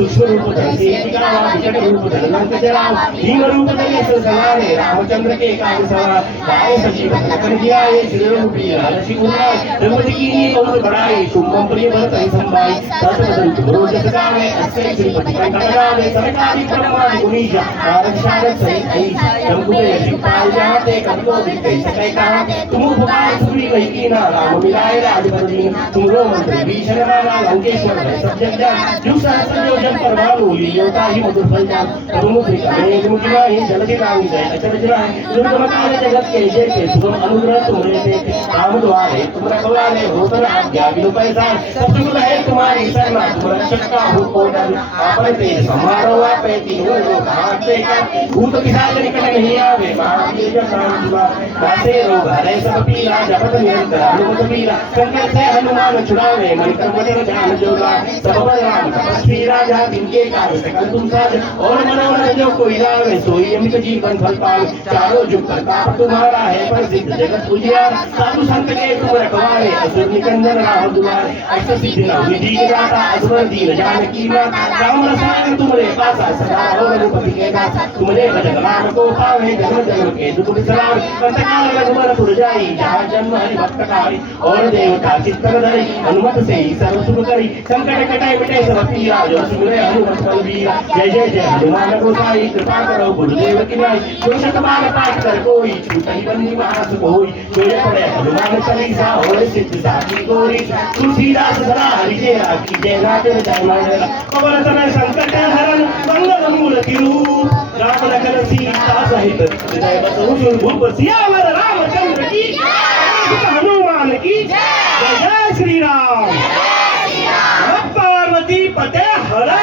सूक्ष्म रूप धरते एकावा विकट रूप धरलंक जराव भीम रूप धरे सवारे रामचंद्र के काज सवार गाय सजीव लखन जियाए श्रीरूपी हरषि उन्नाय रघुपति कीनी कौन बढ़ाई शुभम प्रिय भरत संभाई सत बदन तुमरो जस गावे अक्षय श्रीपति कंठ गावे सरकारी ब्रह्मादि गुणीजा भारत शारद सहित ऐसा जम्बुके शिवपाल जाते कविको विकै सकै कहा तुम उपकार सुनी वही कीना राम मिलाए राजबंदी तुमरो मंत्री भीषण राणा लंकेश्वर है सब जग जान युग सहस्र योजन परमाणु लीयोता ही मधुर फल जान तरुमुखी कमेघ मुखिमा ही जलधि रामी जय अचल जिलाए दुर्गम काल जगत के जय के सुगम अनुग्रह तुम्हारे देते राम द्वारे तुम रखवाले होतन आज्ञा बिनु पैसान सब सुख है तुम्हारी शरणा तुम रक्षक का हो कोडन आपन तेज समारो आपे तीनों लोग हाथे का भूत पिशाच निकट नहीं आवे महावीर जब नाम जुआ नासे रोग हरे सब पीला जपत निरंतर हनुमत पीला संकट से हनुमान छुड़ावे मन कर्म वचन ध्यान जोगा सब बलराम तपस्वी राजा जिनके कार्य सकल तुम साज और मनोरथ जो कोई लावे सोई अमित जीवन फल पावे चारों जुग प्रताप तुम्हारा है प्रसिद्ध जगत उजियार साधु संत के तुम रखवाले असुर निकंदन राम दुआरे अष्ट सिद्धि नवि दीन दाता असुर दीन जानकी माता राम रसायन तुम्हारे पासा सदा और रघुपति के दासा तुमने भजन राम को पावे जन्म जन्म के दुख बिसरावे अंत काल रघुवर जाई जहाँ जन्म हरि भक्त कारी और देवता चित्तन धरी हनुमत से ही सर्व सुख करी संकट कटाई मिटे सब पीरा जो सुने हनुमत बलबीरा जय जय जय हनुमान गोसाई कृपा करो गुरुदेव की नाई जो शतमान पाठ कर कोई छूटई बंदी महास कोई जो पड़े हनुमान चालीसा और सिद्ध साखी गोरी तुलसीदास सदा हरि जय राखी जय नाथ जय मंगल पवन तनय संकट हरण मंगल मूर्ति रूप राम लखन सीता सहित हृदय बसहु सुरभूप सियावर रामचंद्र की हनुमान की जय जय श्री राम पार्वती पते हरा